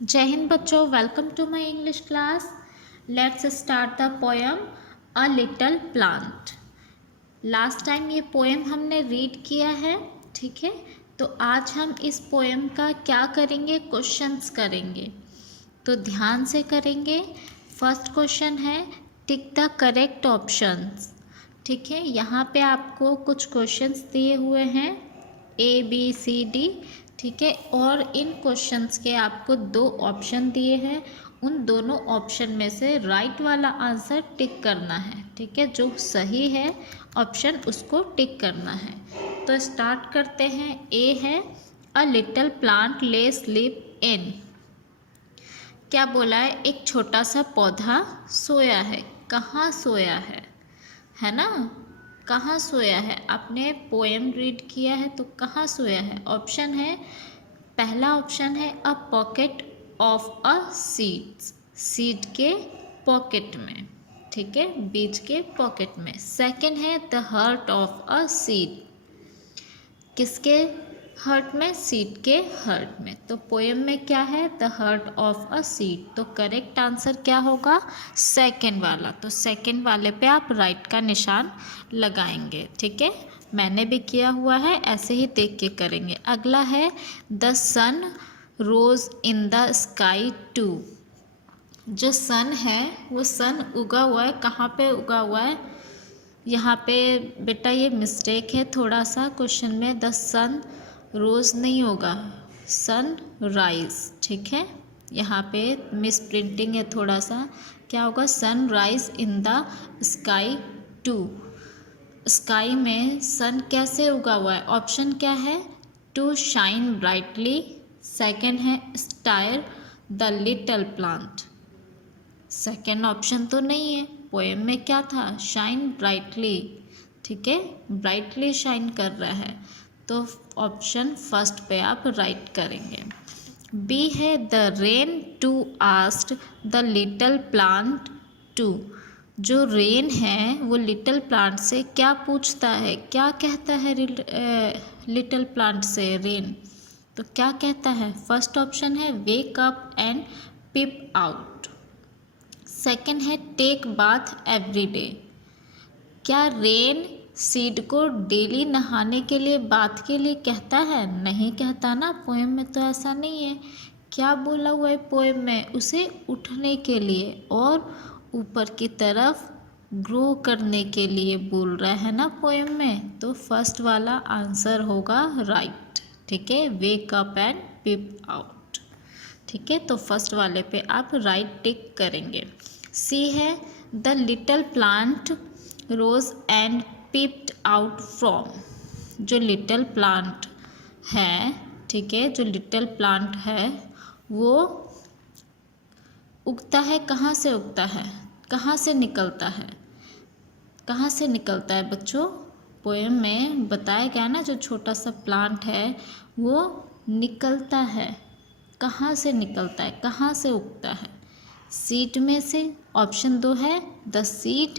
जय हिंद बच्चों, welcome to my English class. Let's start the poem a little plant. Last time ये poem हमने read किया है, ठीक है। तो आज हम इस पोएम का क्या करेंगे, क्वेश्चंस करेंगे। तो ध्यान से करेंगे। फर्स्ट क्वेश्चन है टिक द करेक्ट ऑप्शंस। ठीक है, यहाँ पे आपको कुछ क्वेश्चंस दिए हुए हैं ABCD, ठीक है। और इन क्वेश्चंस के आपको दो ऑप्शन दिए हैं। उन दोनों ऑप्शन में से राइट वाला आंसर टिक करना है, ठीक है। जो सही है ऑप्शन उसको टिक करना है। तो स्टार्ट करते हैं। ए है अ लिटिल प्लांट ले स्लीप इन। क्या बोला है? एक छोटा सा पौधा सोया है। कहाँ सोया है ना? कहाँ सोया है? आपने पोएम रीड किया है तो कहाँ सोया है? ऑप्शन है, पहला ऑप्शन है a pocket of a seeds, seed के पॉकेट में, ठीक है, बीज के पॉकेट में। सेकंड है the heart of a seed, किसके हर्ट में? सीड के हर्ट में। तो पोएम में क्या है? The hurt of a seed. तो करेक्ट आंसर क्या होगा? सेकंड वाला। तो सेकंड वाले पे आप राइट का निशान लगाएंगे, ठीक है। मैंने भी किया हुआ है, ऐसे ही देख के करेंगे। अगला है the sun rose in the sky too. जो सन है वो सन उगा हुआ है। कहाँ पे उगा हुआ है? यहाँ पे बेटा ये मिस्टेक है थोड़ा सा क्वेश्चन में। द सन रोज नहीं होगा, सन राइज, ठीक है। यहाँ पे मिस प्रिंटिंग है थोड़ा सा। क्या होगा? Sun rise in the sky too. Sky में सन कैसे उगा हुआ है? ऑप्शन क्या है? To shine brightly. सेकंड है stir the little plant. Second option तो नहीं है। पोएम में क्या था? शाइन ब्राइटली, ठीक है, ब्राइटली शाइन कर रहा है। तो ऑप्शन फर्स्ट पे आप राइट करेंगे। बी है the rain to asked the little plant too. जो रेन है वो लिटिल प्लांट से क्या पूछता है? क्या कहता है लिटिल प्लांट से रेन? तो क्या कहता है? फर्स्ट ऑप्शन है wake up and pip out. Second है टेक बाथ एवरी डे। क्या रेन सीड को डेली नहाने के लिए, बाथ के लिए कहता है? नहीं कहता ना, पोएम में तो ऐसा नहीं है। क्या बोला हुआ है पोएम में? उसे उठने के लिए और ऊपर की तरफ ग्रो करने के लिए बोल रहा है ना पोएम में। तो फर्स्ट वाला आंसर होगा राइट, ठीक है, wake up and pip out, ठीक है। तो फर्स्ट वाले पे आप राइट टिक करेंगे। सी है the little plant rose and peeped out from. जो लिटिल प्लांट है, ठीक है, जो लिटिल प्लांट है वो उगता है। कहाँ से उगता है? कहाँ से निकलता है? कहाँ से निकलता है बच्चों? पोएम में बताया गया ना, जो छोटा सा प्लांट है वो निकलता है। कहाँ से निकलता है? कहाँ से उगता है? सीड में से। ऑप्शन दो है द सीड,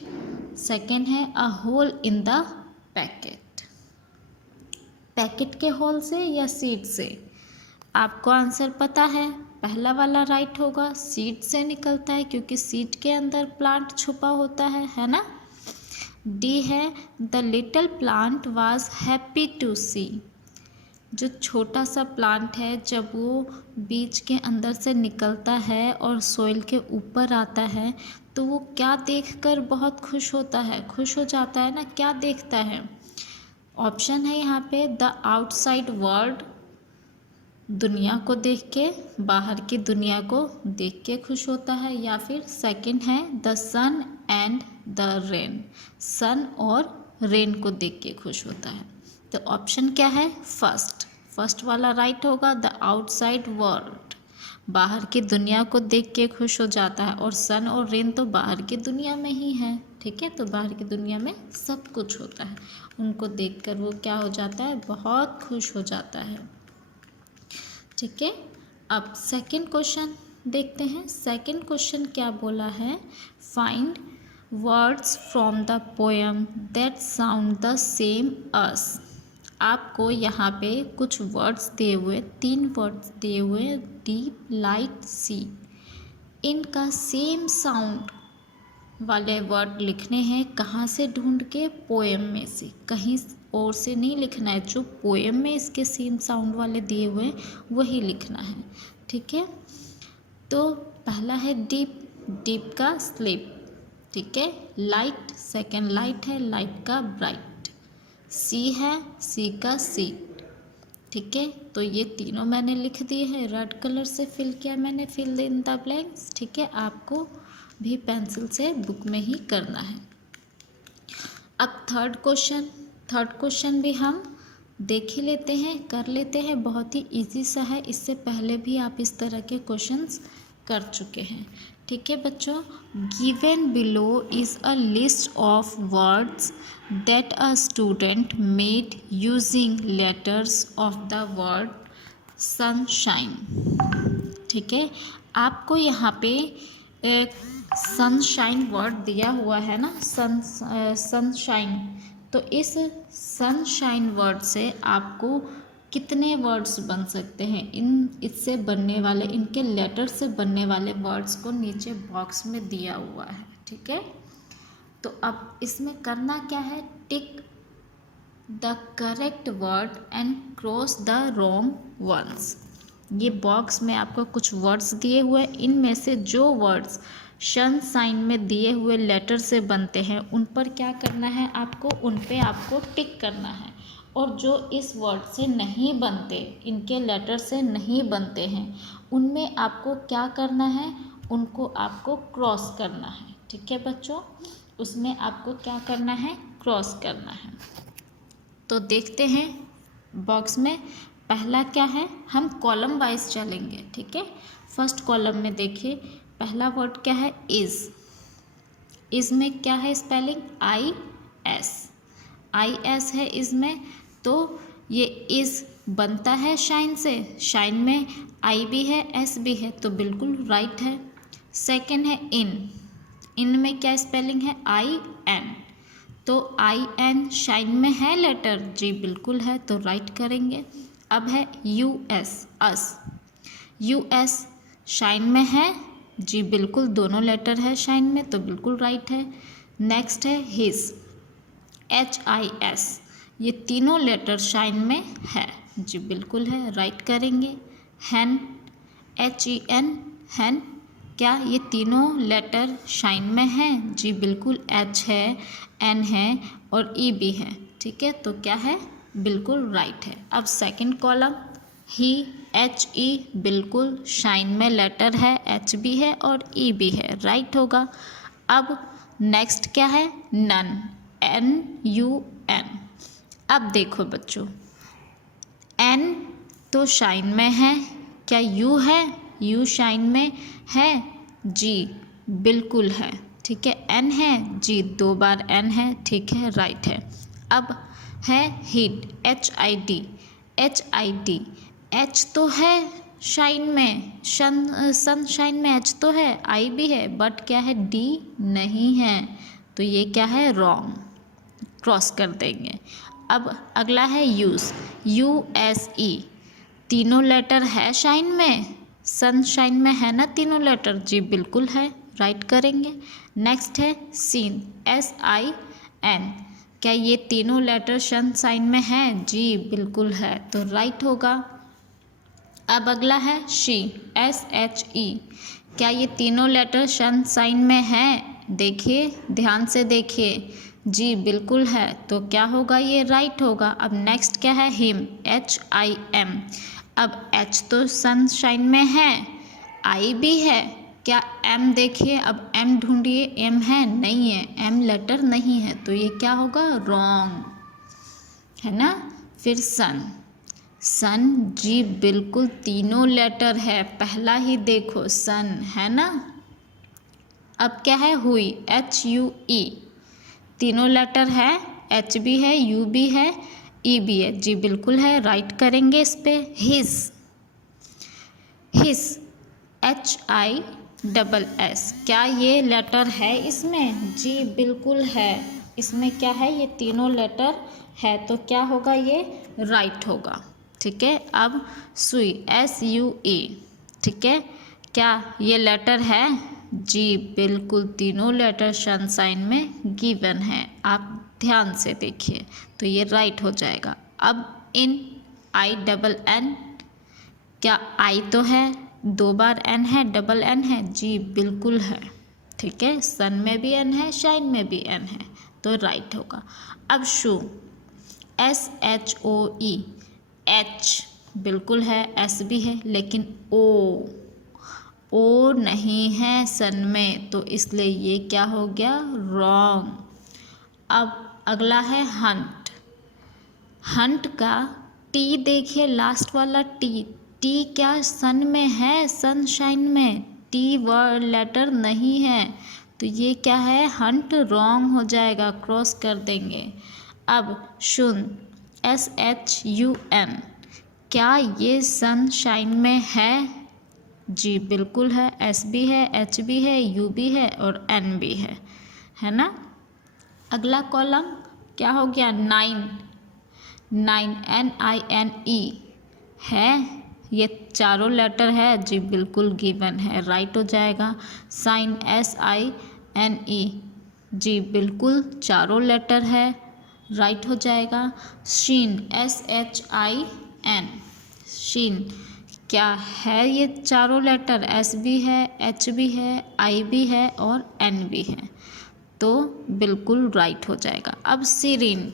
सेकेंड है a hole in the packet. Packet के होल से या सीड से? आपको आंसर पता है, पहला वाला राइट होगा। सीड से निकलता है क्योंकि सीड के अंदर प्लांट छुपा होता है ना। डी है the little plant was happy to see. जो छोटा सा प्लांट है जब वो बीज के अंदर से निकलता है और सोइल के ऊपर आता है तो वो क्या देखकर बहुत खुश होता है? खुश हो जाता है ना। क्या देखता है? ऑप्शन है यहाँ पे द आउटसाइड वर्ल्ड, दुनिया को देख के, बाहर की दुनिया को देख के खुश होता है, या फिर सेकंड है the sun and the rain, sun और रेन को देख के खुश होता है। तो ऑप्शन क्या है? फर्स्ट। फर्स्ट वाला राइट होगा, द आउटसाइड वर्ल्ड, बाहर की दुनिया को देख के खुश हो जाता है। और सन और रेन तो बाहर की दुनिया में ही है, ठीक है। तो बाहर की दुनिया में सब कुछ होता है, उनको देखकर वो क्या हो जाता है? बहुत खुश हो जाता है, ठीक है। अब सेकंड क्वेश्चन देखते हैं। सेकंड क्वेश्चन क्या बोला है? Find words from the poem that sound the same as. आपको यहाँ पे कुछ वर्ड्स दिए हुए, 3 वर्ड्स दिए हुए, डीप, लाइट, सी। इनका सेम साउंड वाले वर्ड लिखने हैं। कहाँ से ढूंढ के? पोएम में से, कहीं और से नहीं लिखना है। जो पोएम में इसके सेम साउंड वाले दिए हुए हैं वही लिखना है, ठीक है। तो पहला है डीप, डीप का स्लीप, ठीक है। लाइट, सेकंड लाइट है, लाइट का ब्राइट। सी है, सी का सीट, ठीक है। तो ये तीनों मैंने लिख दिए हैं, रेड कलर से फिल किया मैंने, फिल इन द ब्लैंक्स, ठीक है। आपको भी पेंसिल से बुक में ही करना है। अब थर्ड क्वेश्चन भी हम देख ही लेते हैं, कर लेते हैं। बहुत ही इजी सा है, इससे पहले भी आप इस तरह के क्वेश्चंस कर चुके हैं, ठीक है बच्चों। Given below is a list of words that a student made using letters of the word sunshine, ठीक है। आपको यहाँ पे एक सनशाइन वर्ड दिया हुआ है ना, सनशाइन। तो इस सनशाइन वर्ड से आपको कितने वर्ड्स बन सकते हैं? इससे बनने वाले, इनके लेटर से बनने वाले वर्ड्स को नीचे बॉक्स में दिया हुआ है, ठीक है। तो अब इसमें करना क्या है? Tick the correct word and cross the wrong ones. ये बॉक्स में आपको कुछ वर्ड्स दिए हुए हैं, इनमें से जो वर्ड्स सनशाइन में दिए हुए लेटर से बनते हैं उन पर क्या करना है आपको? उन पे आपको टिक करना है। और जो इस वर्ड से नहीं बनते, इनके लेटर से नहीं बनते हैं, उनमें आपको क्या करना है? उनको आपको क्रॉस करना है, ठीक है बच्चों। उसमें आपको क्या करना है? क्रॉस करना है। तो देखते हैं बॉक्स में पहला क्या है। हम कॉलम वाइज चलेंगे, ठीक है। फर्स्ट कॉलम में देखिए, पहला वर्ड क्या है? इज़ में क्या है स्पेलिंग? आई एस है इसमें। तो ये इज़ बनता है शाइन से, शाइन में आई भी है, एस भी है, तो बिल्कुल राइट है। सेकंड है इन में क्या स्पेलिंग है? IN। तो IN शाइन में है लेटर, जी बिल्कुल है, तो राइट करेंगे। अब है US, US शाइन में है, जी बिल्कुल, दोनों लेटर है शाइन में, तो बिल्कुल राइट है। नेक्स्ट है HIS, ये तीनों लेटर शाइन में है, जी बिल्कुल है, राइट करेंगे। हैन, HEN, हैन, क्या ये तीनों लेटर शाइन में हैं? जी बिल्कुल, H है, N है और E भी है, ठीक है। तो क्या है? बिल्कुल राइट है। अब सेकंड कॉलम, ही, HE बिल्कुल शाइन में लेटर है, H भी है और E भी है, राइट होगा। अब नेक्स्ट क्या है? Nun, NUN। अब देखो बच्चों, N तो शाइन में है, क्या U है? U शाइन में है, जी बिल्कुल है, ठीक है। N है, जी 2 बार N है, ठीक है, राइट है। अब है हिट, HID, H तो है शाइन में, सनशाइन में H तो है, I भी है, बट क्या है? D नहीं है, तो ये क्या है? रॉन्ग, क्रॉस कर देंगे। अब अगला है USE, तीनों लेटर है शाइन में, सनशाइन में है ना तीनों लेटर, जी बिल्कुल है, राइट करेंगे। नेक्स्ट है SIN, SIN, क्या ये तीनों लेटर सनशाइन में है? जी बिल्कुल है, तो राइट होगा। अब अगला है SHE, SHE, क्या ये तीनों लेटर सनशाइन में है? देखिए, ध्यान से देखिए, जी बिल्कुल है, तो क्या होगा? ये राइट होगा। अब नेक्स्ट क्या है? HIM, HIM, अब H तो सनशाइन में है, I भी है, क्या M देखिए, अब M ढूंढिए, M है? नहीं है, M लेटर नहीं है, तो ये क्या होगा? रॉन्ग, है ना। फिर सन, जी बिल्कुल तीनों लेटर है, पहला ही देखो सन, है ना। अब क्या है? हुई, HUE, तीनों लेटर है, H भी है, U भी है, E भी है, जी बिल्कुल है, राइट करेंगे इस पे। हिस, HISS, क्या ये लेटर है इसमें? जी बिल्कुल है, इसमें क्या है? ये तीनों लेटर है, तो क्या होगा? ये राइट होगा। ठीक है, अब सुई SUE, ठीक है, क्या ये लेटर है? जी बिल्कुल, तीनों लेटर सनशाइन में गिवन है, आप ध्यान से देखिए, तो ये राइट हो जाएगा। अब इन INN, क्या आई तो है, 2 बार N है, डबल N है? जी बिल्कुल है। ठीक है, सन में भी N है, शाइन में भी N है, तो राइट होगा। अब शू SHOE, H बिल्कुल है, S भी है, लेकिन ओ नहीं है सन में, तो इसलिए ये क्या हो गया? रॉन्ग। अब अगला है हंट। हंट का टी देखिए, लास्ट वाला टी क्या सन में है? सनशाइन में टी वर्ड लेटर नहीं है, तो ये क्या है? हंट रॉन्ग हो जाएगा, क्रॉस कर देंगे। अब शुन SHUN, क्या ये सनशाइन में है? जी बिल्कुल है, S भी है, H भी है, U भी है और N भी है ना। अगला कॉलम क्या हो गया? 9 NINE है, ये चारों लेटर है? जी बिल्कुल गिवन है, राइट हो जाएगा। साइन SINE, जी बिल्कुल चारों लेटर है, राइट हो जाएगा। शीन SHIN, शीन क्या है? ये चारों लेटर, S भी है, H भी है, I भी है और N भी है, तो बिल्कुल राइट हो जाएगा। अब सीरीन,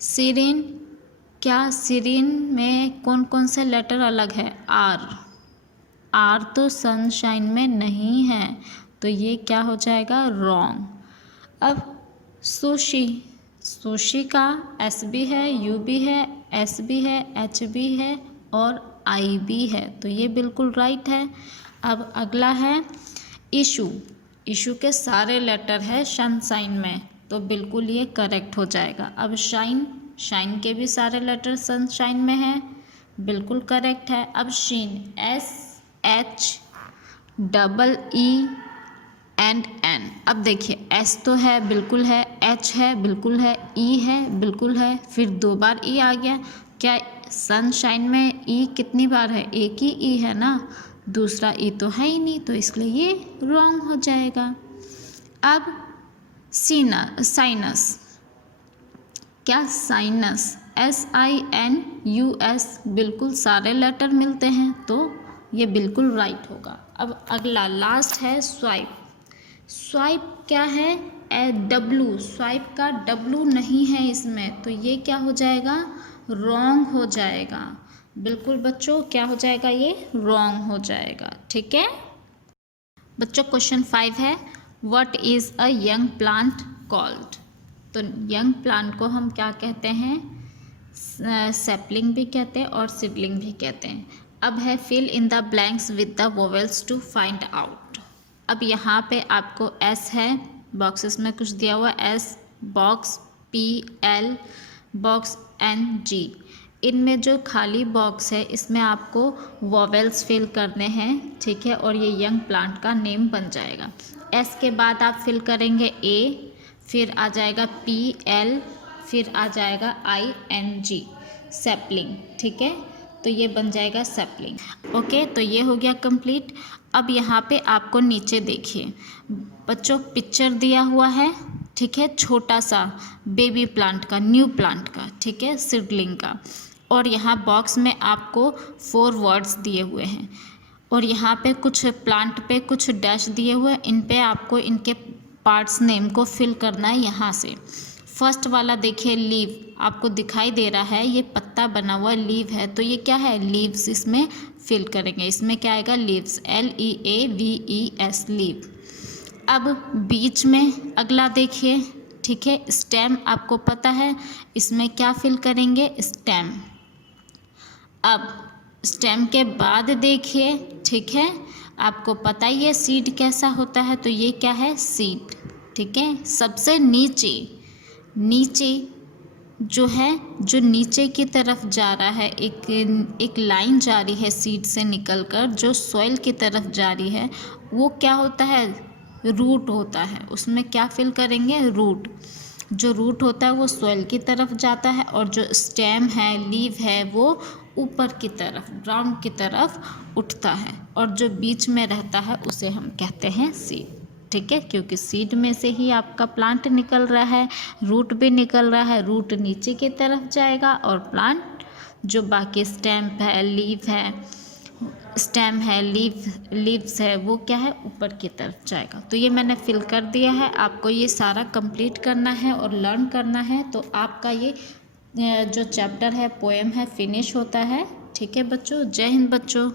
सीरीन क्या सीरीन में कौन कौन से लेटर अलग है? आर तो सनशाइन में नहीं है, तो ये क्या हो जाएगा? रॉन्ग। अब सुशी, सुशी का S भी है, U भी है, S भी है, H भी है और I भी है, तो ये बिल्कुल राइट है। अब अगला है इशू, इशू के सारे लेटर है सनशाइन में, तो बिल्कुल ये करेक्ट हो जाएगा। अब शाइन, शाइन के भी सारे लेटर सनशाइन में है, बिल्कुल करेक्ट है। अब शीन SHEEN, अब देखिए S तो है, बिल्कुल है, H है, बिल्कुल है, E है, बिल्कुल है, फिर 2 बार E आ गया। क्या सनशाइन में E कितनी बार है? एक ही E है ना, दूसरा E तो है ही नहीं, तो इसलिए ये रॉन्ग हो जाएगा। अब साइनस, क्या साइनस SINUS, बिल्कुल सारे लेटर मिलते हैं, तो ये बिल्कुल राइट होगा। अब अगला लास्ट है स्वाइप। स्वाइप क्या है? W, स्वाइप का W नहीं है इसमें, तो ये क्या हो जाएगा? रॉन्ग हो जाएगा। बिल्कुल बच्चों, क्या हो जाएगा? ये रॉन्ग हो जाएगा। ठीक है बच्चों, क्वेश्चन 5 है, what is a young plant called? तो यंग प्लांट को हम क्या कहते हैं? सैपलिंग भी कहते हैं और सीडलिंग भी कहते हैं। अब है fill in the blanks with the vowels to find out. अब यहाँ पे आपको S है, बॉक्सेस में कुछ दिया हुआ S, box PL, box NG, इनमें जो खाली बॉक्स है इसमें आपको वोवेल्स फिल करने हैं। ठीक है, और ये यंग प्लांट का नेम बन जाएगा। S के बाद आप फिल करेंगे A, फिर आ जाएगा PL, फिर आ जाएगा ING, सैपलिंग। ठीक है, तो ये बन जाएगा सैपलिंग। ओके, तो ये हो गया कंप्लीट। अब यहाँ पे आपको नीचे देखिए बच्चों, पिक्चर दिया हुआ है। ठीक है, छोटा सा बेबी प्लांट का, न्यू प्लांट का, ठीक है, सीडलिंग का, और यहाँ बॉक्स में आपको 4 वर्ड्स दिए हुए हैं, और यहाँ पे कुछ प्लांट पे कुछ डैश दिए हुए हैं, इन पे आपको इनके पार्ट्स नेम को फिल करना है। यहाँ से फर्स्ट वाला देखिए, लीव आपको दिखाई दे रहा है, ये पत्ता बना हुआ लीव है, तो ये क्या है? लीव्स, इसमें फिल करेंगे। इसमें क्या आएगा? Leaves, LEAVES, leave. अब बीच में अगला देखिए, ठीक है, स्टेम, आपको पता है इसमें क्या फिल करेंगे? स्टेम। अब स्टेम के बाद देखिए, ठीक है, आपको पता ही है सीड कैसा होता है, तो ये क्या है? सीड। ठीक है, सबसे नीचे जो है, जो नीचे की तरफ जा रहा है, एक लाइन जा रही है सीड से निकलकर, जो सॉइल की तरफ जा रही है, वो क्या होता है? रूट होता है। उसमें क्या फिल करेंगे? रूट। जो रूट होता है वो सॉइल की तरफ जाता है और जो स्टेम है, लीव है, वो ऊपर की तरफ, ग्राउंड की तरफ उठता है, और जो बीच में रहता है उसे हम कहते हैं सीड। ठीक है, क्योंकि सीड में से ही आपका प्लांट निकल रहा है, रूट भी निकल रहा है, रूट नीचे की तरफ जाएगा और प्लांट जो बाकी स्टेम है, लीव्स है, वो क्या है, ऊपर की तरफ जाएगा। तो ये मैंने फिल कर दिया है, आपको ये सारा कंप्लीट करना है और लर्न करना है, तो आपका ये जो चैप्टर है, पोएम है, फिनिश होता है। ठीक है बच्चों, जय हिंद बच्चों।